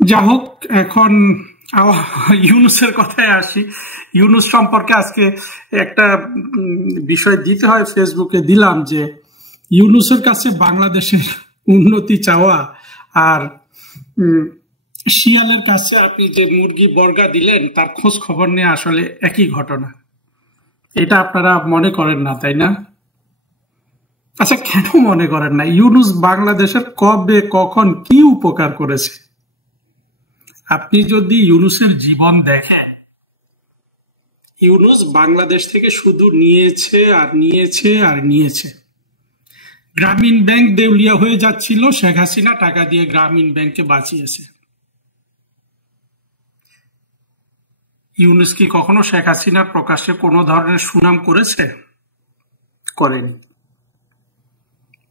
যা হোক, এখন ইউনূসের কথায় আসি। ইউনূস সম্পর্কে আজকে একটা বিষয় দিতে হয়, ফেসবুকে দিলাম যে ইউনূসের কাছে বাংলাদেশের উন্নতি চাওয়া আর শিয়ালের কাছে আপনি যে মুরগি বর্গা দিলেন তার খোঁজ খবর নিয়ে আসলে একই ঘটনা। এটা আপনারা মনে করেন না, তাই না? আচ্ছা, কেন মনে করেন না? ইউনূস বাংলাদেশের কবে কখন কি উপকার করেছে? আপনি যদি ইউনূসের জীবন দেখেন, ইউনূস বাংলাদেশ থেকে শুধু নিয়েছে আর নিয়েছে আর নিয়েছে। গ্রামীণ ব্যাংক দেউলিয়া হয়ে যাচ্ছিল, শেখ হাসিনা টাকা দিয়ে গ্রামীণ ব্যাংককে বাঁচিয়েছে। ইউনূস কি কখনো শেখ হাসিনার প্রকাশ্যে কোনো ধরনের সুনাম করেছে? করেনি।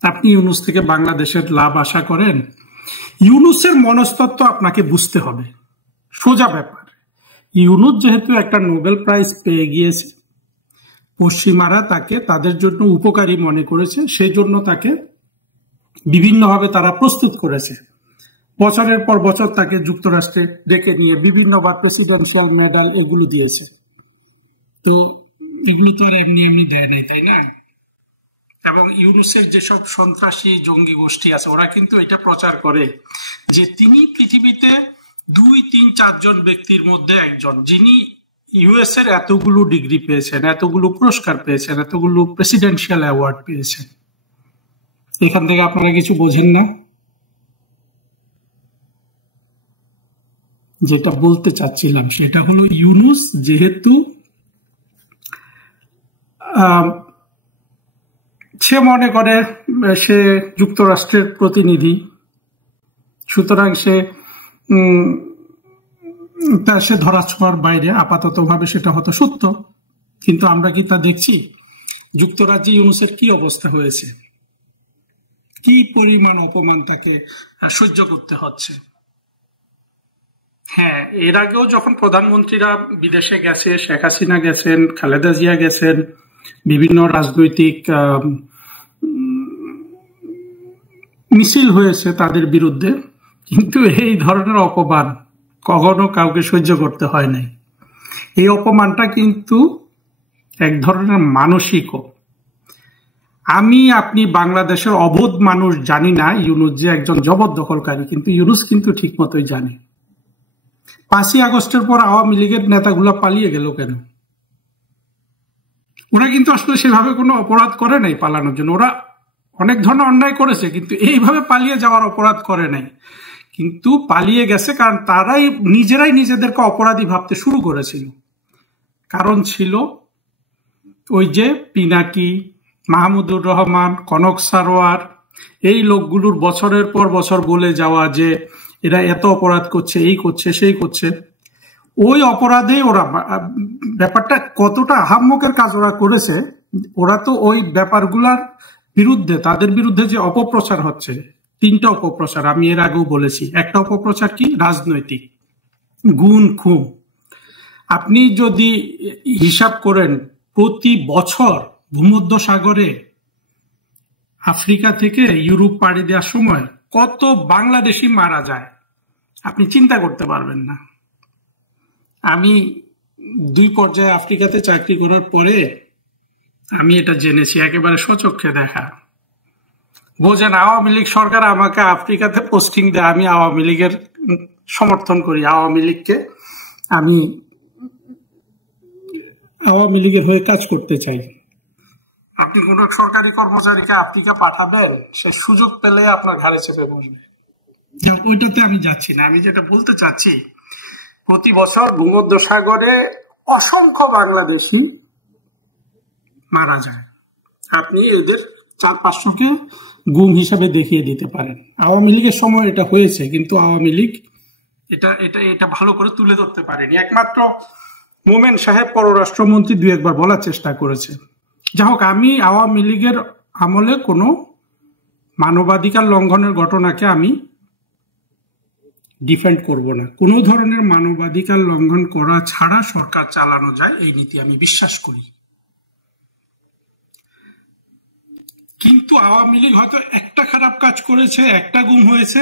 আপনি ইউনূস থেকে বাংলাদেশের লাভ আশা করেন? ইউনূসের মনস্তত্ত্ব আপনাকে বুঝতে হবে। সোজা ব্যাপার, ইউনূস যেহেতু একটা নোবেল প্রাইজ পেয়ে গিয়েছে, পশ্চিমারা তাকে তাদের জন্য উপকারী মনে করেছে, সেই জন্য তাকে বিভিন্নভাবে তারা প্রস্তুত করেছে। বছরের পর বছর তাকে যুক্তরাষ্ট্রে ডেকে নিয়ে বিভিন্নবার প্রেসিডেন্সিয়াল মেডাল এগুলো দিয়েছে। তো এগুলো তো আর এমনি এমনি দেয় নাই, তাই না? এবং ইউনূসের যেসব সন্ত্রাসী জঙ্গি গোষ্ঠী আছে, ওরা কিন্তু এটা প্রচার করে যে তিনি পৃথিবীতে 2, 3, 4 জন ব্যক্তির মধ্যে একজন, যিনি ইউএস এর এতগুলো ডিগ্রি পেয়েছেন, এতগুলো পুরস্কার পেয়েছেন, এতগুলো প্রেসিডেন্সিয়াল অ্যাওয়ার্ড পেয়েছেন। এখান থেকে আপনারা কিছু বোঝেন না? যেটা বলতে চাচ্ছিলাম সেটা হলো, ইউনূস যেহেতু সে মনে করে সে যুক্তরাষ্ট্রের প্রতিনিধি, সুতরাং সে ধরাছোঁয়ার বাইরে। আপাতত ভাবে সেটা হয়তো সত্য, কিন্তু আমরা কি তা দেখছি? যুক্তরাজ্যে ইউনূসের কি অবস্থা হয়েছে, কি পরিমাণ অপমান তাকে সহ্য করতে হচ্ছে। হ্যাঁ, এর আগেও যখন প্রধানমন্ত্রীরা বিদেশে গেছে, শেখ হাসিনা গেছেন, খালেদা জিয়া গেছেন, বিভিন্ন রাজনৈতিক মিছিল হয়েছে তাদের বিরুদ্ধে, কিন্তু এই ধরনের অপমান কখনো কাউকে সহ্য করতে হয় নাই। এই অপমানটা কিন্তু এক ধরনের মানসিকও। আমি আপনি বাংলাদেশের অবোধ মানুষ জানি না ইউনূস যে একজন জবরদখলকারী, কিন্তু ইউনূস কিন্তু ঠিক মতোই জানে। 5ই আগস্টের পর আওয়ামী লীগের নেতাগুলো পালিয়ে গেল কেন? ওরা কিন্তু আসলে সেভাবে কোনো অপরাধ করে নাই পালানোর জন্য। ওরা অনেক ধরনের অন্যায় করেছে, কিন্তু এইভাবে পালিয়ে যাওয়ার অপরাধ করে নাই। কিন্তু পালিয়ে গেছে কারণ তারাই নিজেরাই নিজেদেরকে অপরাধী ভাবতে শুরু করেছিল। কারণ ছিল ওই যে পিনাকি, মাহমুদুর রহমান, কনক সারোয়ার, এই লোকগুলোর বছরের পর বছর বলে যাওয়া যে এরা এত অপরাধ করছে, এই করছে, সেই করছে। ওই অপরাধে ওরা, ব্যাপারটা কতটা আহাম্মকের কাজ ওরা করেছে, ওরা তো ওই ব্যাপারগুলার বিরুদ্ধে, তাদের বিরুদ্ধে যে অপপ্রচার হচ্ছে, 3টা অপপ্রচার আমি এর আগেও বলেছি। একটা অপপ্রচার কি? রাজনৈতিক, গুণ খুন। আপনি যদি হিসাব করেন, প্রতি বছর ভূমধ্য সাগরে আফ্রিকা থেকে ইউরোপ পাড়ি দেওয়ার সময় কত বাংলাদেশি মারা যায়, আপনি চিন্তা করতে পারবেন না। আমি 2 পর্যায়ে আফ্রিকাতে চাকরি করার পরে আমি এটা জেনেছি, একেবারে স্বচক্ষে দেখা। বোঝেন, আওয়ামী লীগ সরকার আমাকে আফ্রিকাতে পোস্টিং দেয়, আমি আওয়ামী লীগের সমর্থন করি, আওয়ামী লীগকে আমি আওয়ামী লীগের হয়ে কাজ করতে চাই। আপনি কোন সরকারি কর্মচারীকে আফ্রিকা পাঠাবেন, সে সুযোগ পেলে আপনার ঘাড়ে চেপে বসবে। ওইটাতে আমি যাচ্ছি না। আমি যেটা বলতে চাচ্ছি, প্রতি বছর ভূমধ্য সাগরে অসংখ্য বাংলাদেশি মারা যায়। আপনি এদের 400-500-কে গুম হিসাবে দেখিয়ে দিতে পারেন। আওয়ামী লীগের সময় এটা হয়েছে, কিন্তু আওয়ামী লীগ এটা ভালো করে তুলে ধরতে পারেনি। একমাত্র মোমেন সাহেব পররাষ্ট্রমন্ত্রী 2-1 বার বলার চেষ্টা করেছে। যাই হোক, আমি আওয়ামী লীগের আমলে কোনো মানবাধিকার লঙ্ঘনের ঘটনাকে আমি ডিফেন্ড করব না। কোনো ধরনের মানবাধিকার লঙ্ঘন করা ছাড়া সরকার চালানো যায়, এই নীতি আমি বিশ্বাস করি। কিন্তু আওয়ামী লীগ হয়তো একটা খারাপ কাজ করেছে, একটা গুম হয়েছে,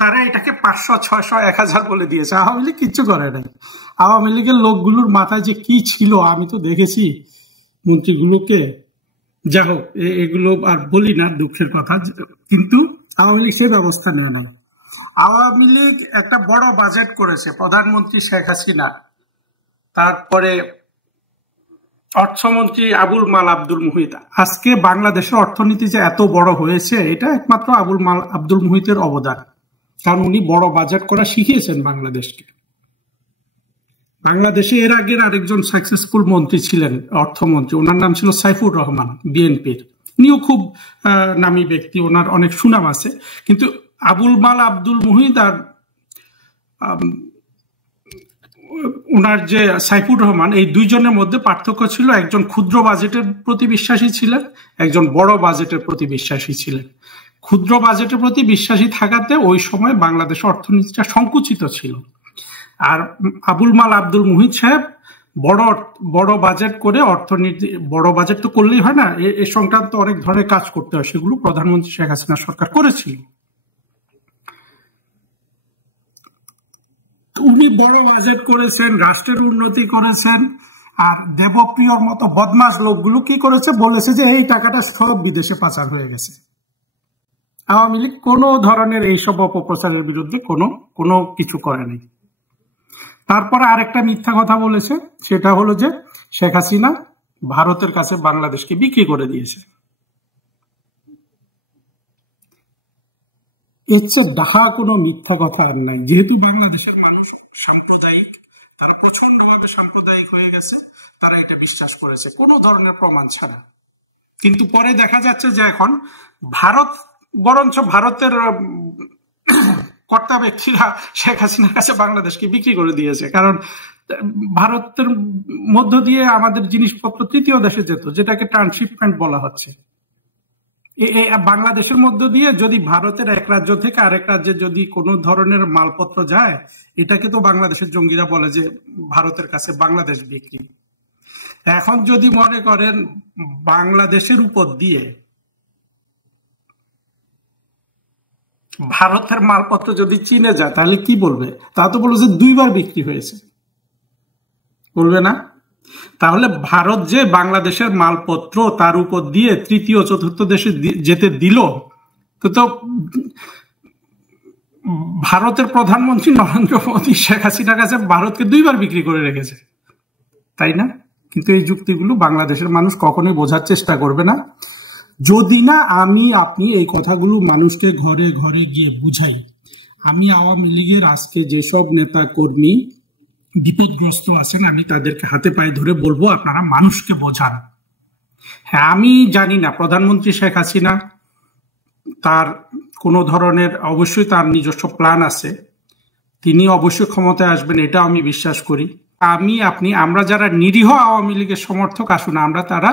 তারা এটাকে 500, 600, 1000 বলে দিয়েছে। আওয়ামী লীগ কিচ্ছু করে নাই। আওয়ামী লীগের লোকগুলোর মাথায় যে কি ছিল আমি তো দেখেছি মন্ত্রীগুলোকে। যাই হোক, এগুলো আর বলি না, দুঃখের কথা। কিন্তু আওয়ামী লীগ সে ব্যবস্থা নেয় না। আওয়ামী লীগ একটা বড় বাজেট করেছে, প্রধানমন্ত্রী শেখ হাসিনা, তারপরে অর্থমন্ত্রী আবুল মাল আব্দুল মুহিত। আজকে বাংলাদেশের অর্থনীতি যে এত বড় হয়েছে এটা একমাত্র আবুল মাল আব্দুল মুহিতের অবদান, কারণ উনি বড় বাজেট করা শিখিয়েছেন বাংলাদেশকে। বাংলাদেশে এর আগের আরেকজন সাকসেসফুল মন্ত্রী ছিলেন, অর্থমন্ত্রী, ওনার নাম ছিল সাইফুর রহমান, বিএনপির। উনিও খুব নামী ব্যক্তি, ওনার অনেক সুনাম আছে। কিন্তু আবুল মাল আব্দুল মুহিত আর ওনার যে সাইফুর রহমান, এই দুইজনের মধ্যে পার্থক্য ছিল, একজন ক্ষুদ্র বাজেটের প্রতি বিশ্বাসী ছিলেন, একজন বড় বাজেটের প্রতি বিশ্বাসী ছিলেন। ক্ষুদ্র বাজেটের প্রতি বিশ্বাসী থাকাতে ওই সময় বাংলাদেশের অর্থনীতিটা সংকুচিত ছিল। আর আবুল মাল আব্দুল মুহিত সাহেব বড় বাজেট করে অর্থনীতি, বড় বাজেট তো করলেই হয় না, এ সংক্রান্ত অনেক ধরনের কাজ করতে হয়, সেগুলো প্রধানমন্ত্রী শেখ হাসিনা সরকার করেছিল। উনি বড় বাজেট করেছেন, রাষ্ট্রের উন্নতি করেছেন। আর দেবপ্রিয়র মতো বদমাস লোকগুলো কি করেছে, বলেছে যে এই টাকাটা সব বিদেশে পাচার হয়ে গেছে। আওয়ামী লীগ কোনো ধরনের এইসব অপপ্রচারের বিরুদ্ধে কোনো কিছু করেনি। তারপরে আরেকটা মিথ্যা কথা বলেছে, সেটা হলো যে শেখ হাসিনা ভারতের কাছে বাংলাদেশকে বিক্রি করে দিয়েছে। এর চেয়ে ডাহা কোনো মিথ্যা কথা আর নাই। যেহেতু বাংলাদেশের মানুষ সাম্প্রদায়িক, তারা প্রচন্ডভাবে সাম্প্রদায়িক হয়ে গেছে, তারা এটা বিশ্বাস করেছে কোনো ধরনের প্রমাণ ছাড়া। কিন্তু পরে দেখা যাচ্ছে যে এখন বরঞ্চ ভারতের কর্তা ব্যক্তিরা শেখ হাসিনার কাছে বাংলাদেশকে বিক্রি করে দিয়েছে। কারণ ভারতের মধ্য দিয়ে আমাদের জিনিসপত্র তৃতীয় দেশে যেত, যেটাকে ট্রান্সশিপমেন্ট বলা হচ্ছে। বাংলাদেশের মধ্য দিয়ে যদি ভারতের এক রাজ্য থেকে আরেক রাজ্যে যদি কোনো ধরনের মালপত্র যায়, এটাকে তো বাংলাদেশের জঙ্গিরা বলে যে ভারতের কাছে বাংলাদেশ বিক্রি। এখন যদি মনে করেন বাংলাদেশের উপর দিয়ে ভারতের মালপত্র যদি চীনে যায়, তাহলে কি বলবে? তা তো বলবে যে 2 বার বিক্রি হয়েছে, বলবে না? তাহলে ভারত যে বাংলাদেশের মালপত্র তার উপর দিয়ে তৃতীয় চতুর্থ দেশে যেতে দিল, তো ভারতের প্রধানমন্ত্রী নরেন্দ্র মোদী শেখ হাসিনার কাছে ভারতকে 2 বার বিক্রি করে রেখেছে, তাই না? কিন্তু এই যুক্তিগুলো বাংলাদেশের মানুষ কখনোই বোঝার চেষ্টা করবে না, যদি না আপনি এই কথাগুলো মানুষকে ঘরে ঘরে গিয়ে বুঝাই। আমি আওয়ামী লীগের আজকে যেসব নেতা কর্মী বিপদগ্রস্ত আছেন, আমি তাদেরকে হাতে পায়ে ধরে বলবো আপনারা মানুষকে বোঝান। হ্যাঁ, আমি জানি না প্রধানমন্ত্রী শেখ হাসিনা তার কোনো ধরনের, অবশ্যই তার নিজস্ব প্ল্যান আছে, তিনি অবশ্যই ক্ষমতায় আসবেন, এটা আমি বিশ্বাস করি। আমরা যারা নিরীহ আওয়ামী লীগের সমর্থক, আসুন আমরা তারা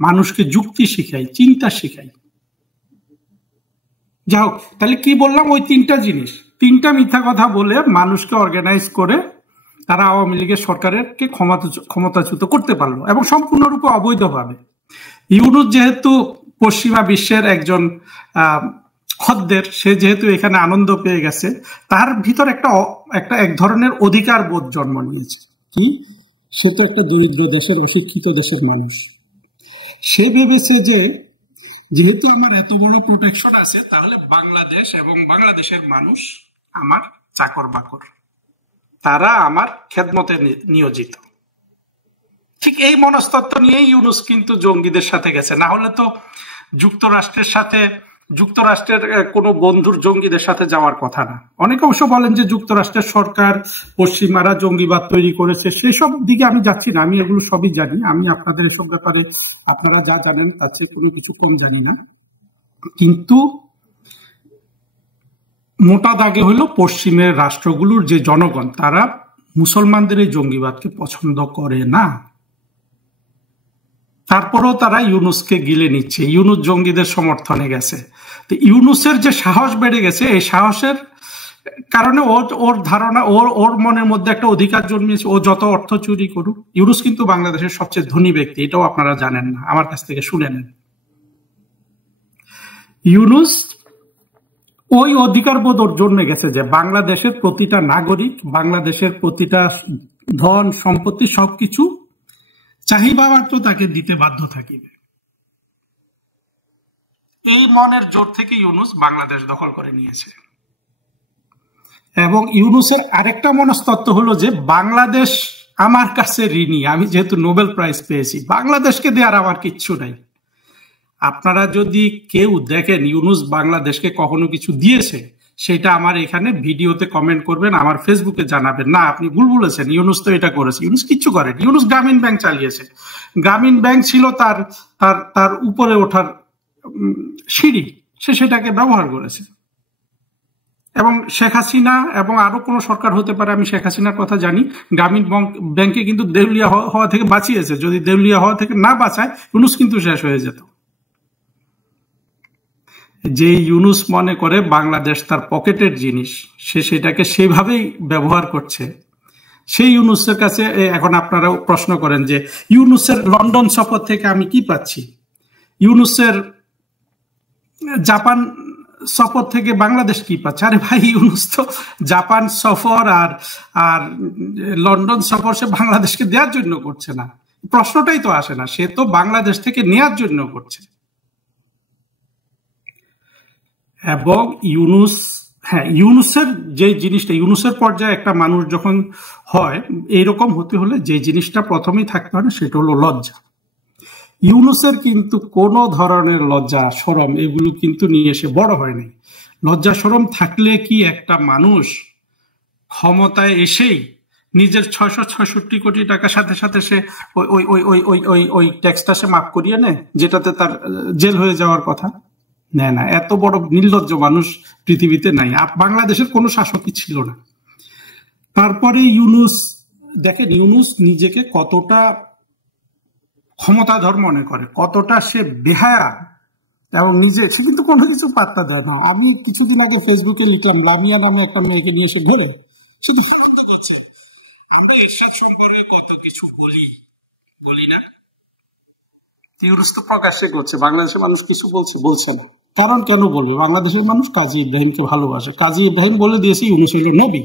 মানুষকে যুক্তি শিখাই, চিন্তা শিখাই। যাই হোক, তাহলে কি বললাম? ওই 3টা জিনিস, 3টা মিথ্যা কথা বলে মানুষকে অর্গানাইজ করে তারা আওয়ামী লীগের সরকারকে ক্ষমতাচ্যুত করতে পারলো, এবং সম্পূর্ণরূপে অবৈধভাবে। ইউনূস যেহেতু পশ্চিমা বিশ্বের একজন খদ্দের, সে যেহেতু এখানে আনন্দ পেয়ে গেছে, তার ভিতর এক ধরনের অধিকার বোধ জন্ম নিয়েছে। কি? সেটা একটা দরিদ্র দেশের, অশিক্ষিত দেশের মানুষ। সে ভেবেছে যে যেহেতু আমার এত বড় প্রোটেকশন আছে, তাহলে বাংলাদেশ এবং বাংলাদেশের মানুষ আমার চাকর বাকর, তারা আমার খেদমতে নিয়োজিত। ঠিক এই মনস্তত্ত্ব নিয়ে ইউনূস কিন্তু জঙ্গিদের সাথে গেছে। না হলে তো যুক্তরাষ্ট্রের কোনো বন্ধুর জঙ্গিদের সাথে যাওয়ার কথা না। অনেকে অবশ্য বলেন যে যুক্তরাষ্ট্রের সরকার, পশ্চিমারা জঙ্গিবাদ তৈরি করেছে, সেসব দিকে আমি যাচ্ছি না, আমি এগুলো সবই জানি। আমি আপনাদের এসব ব্যাপারে আপনারা যা জানেন তার চেয়ে কোনো কিছু কম জানি না। কিন্তু মোটা দাগে হলো পশ্চিমের রাষ্ট্রগুলোর যে জনগণ, তারা মুসলমানদের এই জঙ্গিবাদকে পছন্দ করে না। তারপরেও তারা ইউনূসকে গিলে নিচ্ছে, ইউনূস জঙ্গিদের সমর্থনে গেছে। তো ইউনূসের যে সাহস বেড়ে গেছে, এই সাহসের কারণে ওর ধারণা, ওর মনের মধ্যে একটা অধিকার জন্মিয়েছে, ও যত অর্থ চুরি করুক। ইউনূস কিন্তু বাংলাদেশের সবচেয়ে ধনী ব্যক্তি, এটাও আপনারা জানেন না, আমার কাছ থেকে শুনে নেন। ইউনূস ওই অধিকারবোধ ওর জন্মে গেছে যে বাংলাদেশের প্রতিটা নাগরিক, বাংলাদেশের প্রতিটা ধন সম্পত্তি সবকিছু চাহিদা মাত্র তাকে দিতে বাধ্য থাকিবে। এই মনের জোর থেকে ইউনূস বাংলাদেশ দখল করে নিয়েছে। এবং ইউনূসের আরেকটা মনস্তত্ত্ব হলো যে বাংলাদেশ আমার কাছে ঋণী, আমি যেহেতু নোবেল প্রাইজ পেয়েছি, বাংলাদেশকে দেওয়ার আমার কিচ্ছু নাই। আপনারা যদি কেউ দেখেন ইউনূস বাংলাদেশকে কখনো কিছু দিয়েছে, সেটা আমার এখানে ভিডিওতে কমেন্ট করবেন, আমার ফেসবুকে জানাবেন। না, আপনি ভুল বলেছেন, ইউনূস তো এটা করেছে। ইউনূস কিচ্ছু করেনি। ইউনূস গ্রামীণ ব্যাংক চালিয়েছে। গ্রামীণ ব্যাংক ছিল তার তার তার উপরে ওঠার সিঁড়ি, সে সেটাকে ব্যবহার করেছে। এবং শেখ হাসিনা এবং আরো কোন সরকার হতে পারে, আমি শেখ হাসিনার কথা জানি, গ্রামীণ ব্যাংকে কিন্তু দেউলিয়া হওয়া থেকে বাঁচিয়েছে। যদি দেউলিয়া হওয়া থেকে না বাঁচায়, ইউনূস কিন্তু শেষ হয়ে যেত। যে ইউনূস মনে করে বাংলাদেশ তার পকেটের জিনিস, সে সেটাকে সেভাবেই ব্যবহার করছে। সেই ইউনূসের কাছে এখন আপনারা প্রশ্ন করেন যে ইউনূসের লন্ডন সফর থেকে আমি কি পাচ্ছি, ইউনূসের জাপান সফর থেকে বাংলাদেশ কি পাচ্ছে? আরে ভাই, ইউনূস তো জাপান সফর আর লন্ডন সফর সে বাংলাদেশকে দেওয়ার জন্য করছে না, প্রশ্নটাই তো আসে না। সে তো বাংলাদেশ থেকে নেয়ার জন্য করছে। এবং ইউনূসের যে জিনিসটা, ইউনূসের পর্যায়ে একটা মানুষ যখন হয়, এইরকম হতে হলে যে জিনিসটা প্রথমেই থাকতে হয় সেটা হলো লজ্জা। ইউনূসের কিন্তু কোনো ধরনের লজ্জা শরম এগুলো কিন্তু নিয়ে এসে বড় হয়নি। লজ্জা শরম থাকলে কি একটা মানুষ ক্ষমতায় এসেই নিজের 666 কোটি টাকার সাথে সাথে সে ওই ট্যাক্সটা সে মাফ করিয়ে নেয়, যেটাতে তার জেল হয়ে যাওয়ার কথা? নেয় না। এত বড় নির্লজ্জ মানুষ পৃথিবীতে নাই। বাংলাদেশের কোনো শাসকই ছিল না। তারপরে ইউনূস দেখেন, ইউনূস নিজেকে কতটা ক্ষমতাধর মনে করে, কতটা সে বেহায়া, এবং সে কিন্তু কোনো কিছু পাত্তা দেয় না। আমি কিছুদিন আগে ফেসবুকে লিখলাম, লামিয়া নামে একটা মেয়েকে নিয়ে এসে ঘরে শুধু আনন্দ করছি। আমরা এরশাদ সম্পর্কে কত কিছু বলি না, ইউনূস তো প্রকাশ্যে করছে। বাংলাদেশের মানুষ কিছু বলছে না। কারণ কেন বলবে? বাংলাদেশের মানুষ কাজী ইব্রাহিমকে ভালোবাসে। কাজী ইব্রাহিম বলে দিয়েছে ইউনূস হলো নবী।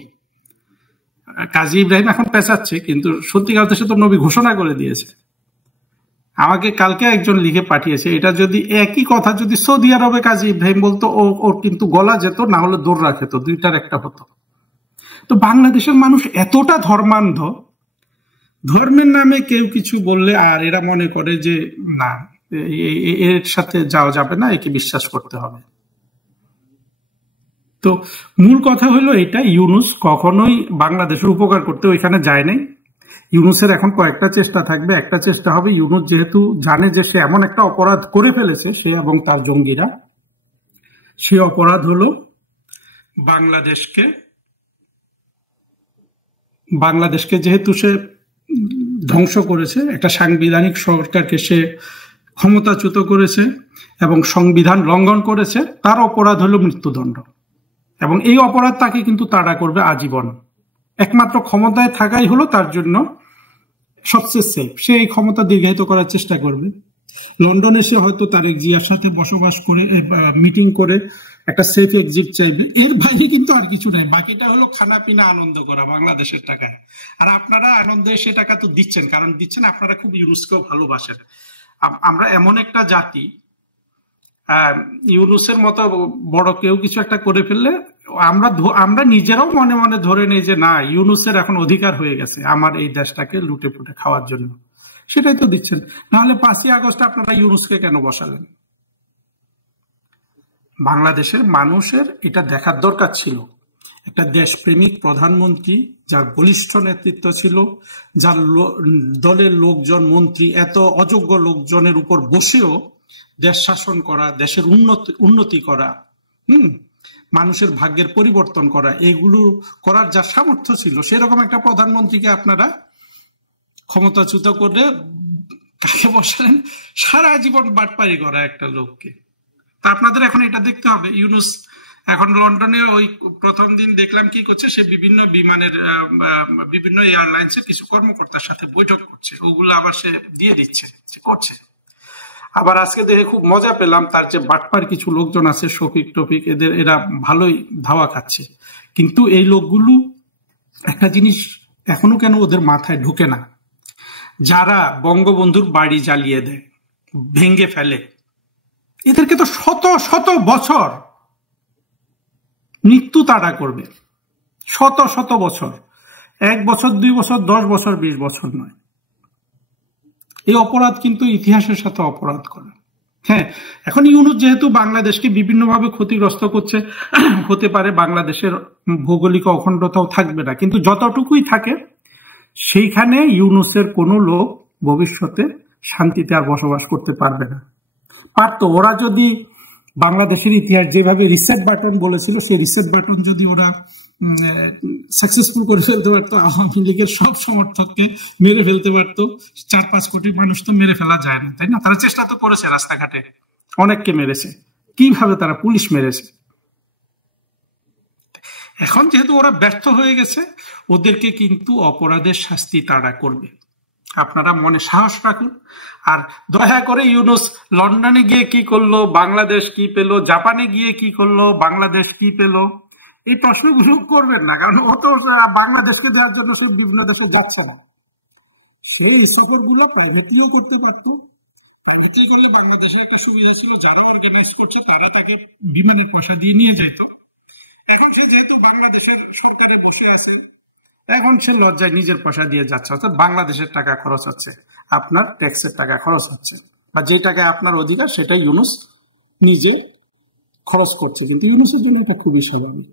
কাজী ইব্রাহিম এখন পেঁচাচ্ছে, কিন্তু সত্যিকার অর্থে সে তো নবী ঘোষণা করে দিয়েছে। আমাকে কালকে একজন লিখে পাঠিয়েছে, এটা যদি একই কথা যদি সৌদি আরবে কাজী ইব্রাহিম বলতো, ওর কিন্তু গলা যেত, না হলে দৌড় খেত, দুইটার একটা হতো। তো বাংলাদেশের মানুষ এতটা ধর্মান্ধ, ধর্মের নামে কেউ কিছু বললে আর এরা মনে করে যে না, এর সাথে যাওয়া যাবে না, একে বিশ্বাস করতে হবে। তো মূল কথা হলো এটা, ইউনূস কখনোই বাংলাদেশের উপকার করতে ওইখানে যায় নাই। ইউনূসের এখন কয়েকটা চেষ্টা থাকবে। একটা চেষ্টা হবে, ইউনূস যেহেতু জানে যে সে এমন একটা অপরাধ করে ফেলেছে, সে এবং তার জঙ্গিরা, সে অপরাধ হলো বাংলাদেশকে যেহেতু সে ধ্বংস করেছে, একটা সাংবিধানিক সরকারকে সে ক্ষমতাচ্যুত করেছে এবং সংবিধান লঙ্ঘন করেছে, তার অপরাধ হলো মৃত্যুদণ্ড। এবং এই অপরাধ তাকে কিন্তু তাড়া করবে আজীবন। একমাত্র ক্ষমতায় থাকাই হলো তার জন্য সবচেয়ে সেফ। সে এই ক্ষমতা দীর্ঘায়িত করার চেষ্টা করবে। লন্ডনে সে হয়তো তারেক জিয়ার সাথে বসবাস করে মিটিং করে একটা সেফ এক্সিট চাইবে। এর বাইরে কিন্তু আর কিছু নাই। বাকিটা হলো খানা পিনা আনন্দ করা বাংলাদেশের টাকায়। আর আপনারা আনন্দে সে টাকা তো দিচ্ছেন, কারণ দিচ্ছেন আপনারা খুব ইউনূসকেও ভালোবাসেন। আমরা এমন একটা জাতি, ইউনূসের মতো বড় কেউ কিছু একটা করে ফেললে আমরা নিজেরাও মনে মনে ধরে নেই যে না, ইউনূসের এখন অধিকার হয়ে গেছে আমার এই দেশটাকে লুটে পুটে খাওয়ার জন্য। সেটাই তো দিচ্ছেন। নাহলে 5ই আগস্ট আপনারা ইউনূসকে কেন বসালেন? বাংলাদেশের মানুষের এটা দেখার দরকার ছিল, একটা দেশপ্রেমিক প্রধানমন্ত্রী যার বলিষ্ঠ নেতৃত্ব ছিল, যার দলের লোকজন, মন্ত্রী, এত অযোগ্য লোকজনের উপর বসেও দেশ শাসন করা, দেশের উন্নতি করা, মানুষের ভাগ্যের পরিবর্তন করা, এগুলো করার যা সামর্থ্য ছিল, সেরকম একটা প্রধানমন্ত্রীকে আপনারা ক্ষমতাচ্যুত করে কাকে বসালেন? সারা জীবন বাটপারি করা একটা লোককে। তা আপনাদের এখন এটা দেখতে হবে, ইউনূস এখন লন্ডনে ওই প্রথম দিন দেখলাম কি করছে, সে বিভিন্ন বিমানের বিভিন্ন এয়ারলাইন্সের কিছু কর্মকর্তার সাথে বৈঠক করছে, ওগুলো আবার সে দিয়ে দিচ্ছে, করছে। আবার আজকে দেখে খুব মজা পেলাম, তার যে বাটপার কিছু লোকজন আছে, শফিক টফিক, এরা ভালোই ধাওয়া খাচ্ছে। কিন্তু এই লোকগুলো একটা জিনিস এখনো কেন ওদের মাথায় ঢুকে না, যারা বঙ্গবন্ধুর বাড়ি জ্বালিয়ে দেয়, ভেঙে ফেলে, এদেরকে তো শত শত বছর মৃত্যু তাড়া করবে, শত শত বছর, 1 বছর 2 বছর 10 বছর 20 বছর নয়। এই অপরাধ কিন্তু ইতিহাসের সাথে অপরাধ করে। হ্যাঁ, এখন ইউনূস যেহেতু বাংলাদেশকে বিভিন্নভাবে ক্ষতিগ্রস্ত করছে, হতে পারে বাংলাদেশের ভৌগোলিক অখণ্ডতাও থাকবে না, কিন্তু যতটুকুই থাকে সেইখানে ইউনূসের কোনো লোক ভবিষ্যতে শান্তিতে আর বসবাস করতে পারবে না। পারতো, ওরা যদি বাংলাদেশের ইতিহাস যেভাবে রিসেট বাটন বলেছিল, সেই রিসেট বাটন যদি ওরা সাকসেসফুল করে ফেলতে পারতো, আওয়ামী লীগের সব সমর্থককে মেরে ফেলতে পারতো। 4-5 কোটি মানুষ তো মেরে ফেলা যায় না, তাই না? তারা চেষ্টা তো করেছে, রাস্তাঘাটে অনেককে মেরেছে। কিভাবে তারা? পুলিশ মেরেছে। এখন যেহেতু ওরা ব্যর্থ হয়ে গেছে, ওদেরকে কিন্তু অপরাধের শাস্তি তাড়া করবে। আপনারা মনে সাহস রাখুন। আর দয়া করে ইউনূস লন্ডনে গিয়ে কি করলো, বাংলাদেশ কি পেল, জাপানে গিয়ে কি করলো, বাংলাদেশ কি পেল, এই প্রশ্নগুলো করবেন না, কারণ ও তো বাংলাদেশকে দেওয়ার জন্য সে বিভিন্ন দেশে যাচ্ছে না। সেই সফরগুলো প্রাইভেটলিও করতে পারতো। প্রাইভেটলি করলে বাংলাদেশের একটা সুবিধা ছিল, যারা অর্গানাইজ করছে তারা তাকে বিমানের পয়সা দিয়ে নিয়ে যেত। এখন সে যেহেতু বাংলাদেশের সরকারের বসে আছে, এখন সে লজ্জায় নিজের পয়সা দিয়ে যাচ্ছে, অর্থাৎ বাংলাদেশের টাকা খরচ হচ্ছে, আপনার ট্যাক্সের টাকা খরচ হচ্ছে, বা যে টাকা আপনার অধিকার সেটা ইউনূস নিজে খরচ করছে। কিন্তু ইউনূসের জন্য এটা খুবই স্বাভাবিক।